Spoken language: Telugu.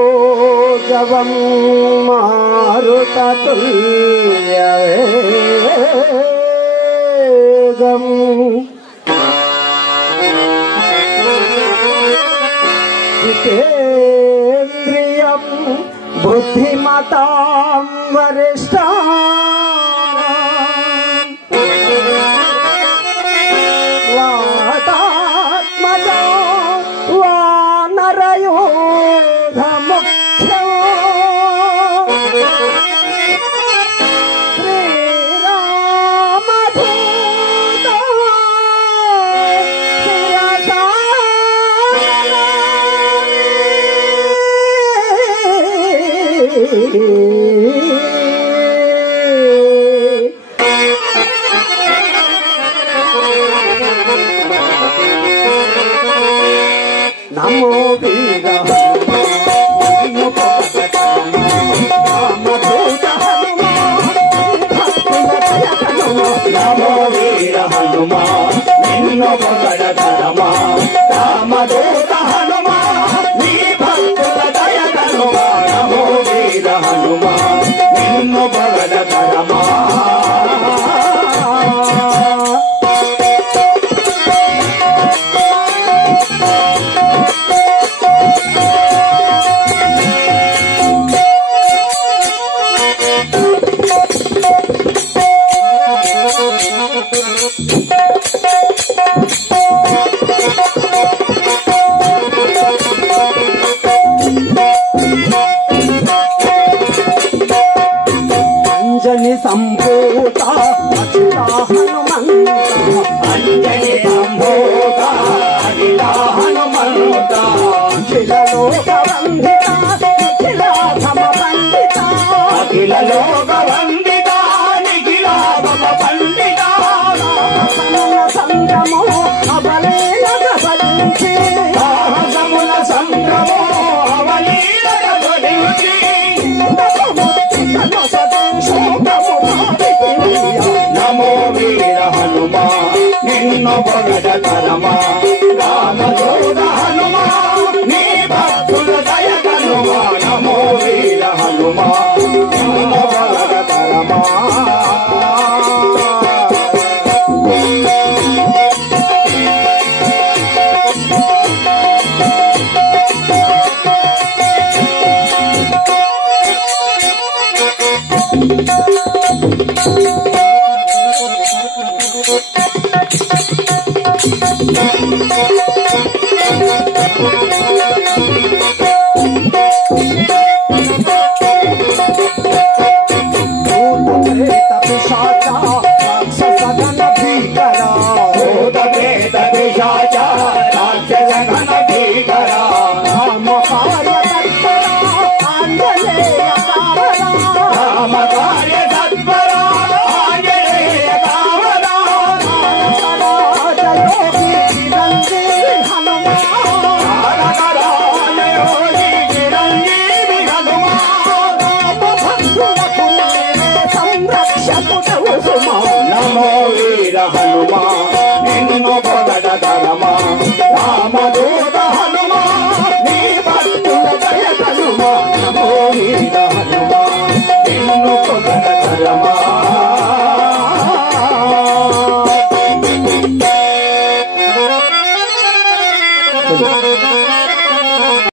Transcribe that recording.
మనోజవం మారుతతుల్యవేగం జితేంద్రియం బుద్ధిమతాం వరిష్ఠాం వాతాత్మజా వానరయోధముఖ్యం శ్రీరామదూత శిరసా నమో వీర నమో వీర హనుమా నిన్ను పొగడతరమా రామదూత హనుమా నీ భక్తుల దయతనుమా నమో వీర హనుమా నిన్ను పొగడతరమా అంజని సంభూత అఖిల హనుమంత అంజని సంభూత అఖిల హనుమంత అఖిల లోక వందిత నిఖిల ధమ పండిత అఖిల లోక వందిత నిఖిల ధమ పండిత సాహసముల సంగమో అవలీలగ ఫలించి సాహసముల సంగమో అవలీలగ ఫలించి నమో వీర హనుమా నిన్ను పొగడతరమా రామదూత హనుమా నీ భక్తుల దయగనుమా నమో వీర హనుమా నిన్ను పొగడతరమా భూత పిశాచ రాక్షస గణ భీకర భూత ప్రేత పిశాచ రాక్షస గణ భీకర రామ కార్య తత్పర ఆంజనేయ కావర రామ కార్య తత్పర ఆంజనేయ కావర రాజయోగి చిరంజీవి హనుమా తారకరాజ యోగి చిరంజీవి హనుమా భక్తులకు నీవే సంరక్షకుడవు సుమా నమో వీర హనుమా నిన్ను పొగడతరమా రామదూత హనుమా నీ భక్తుల దయగనుమా నమో వీర హనుమా నిన్ను పొగడతరమా Thank you.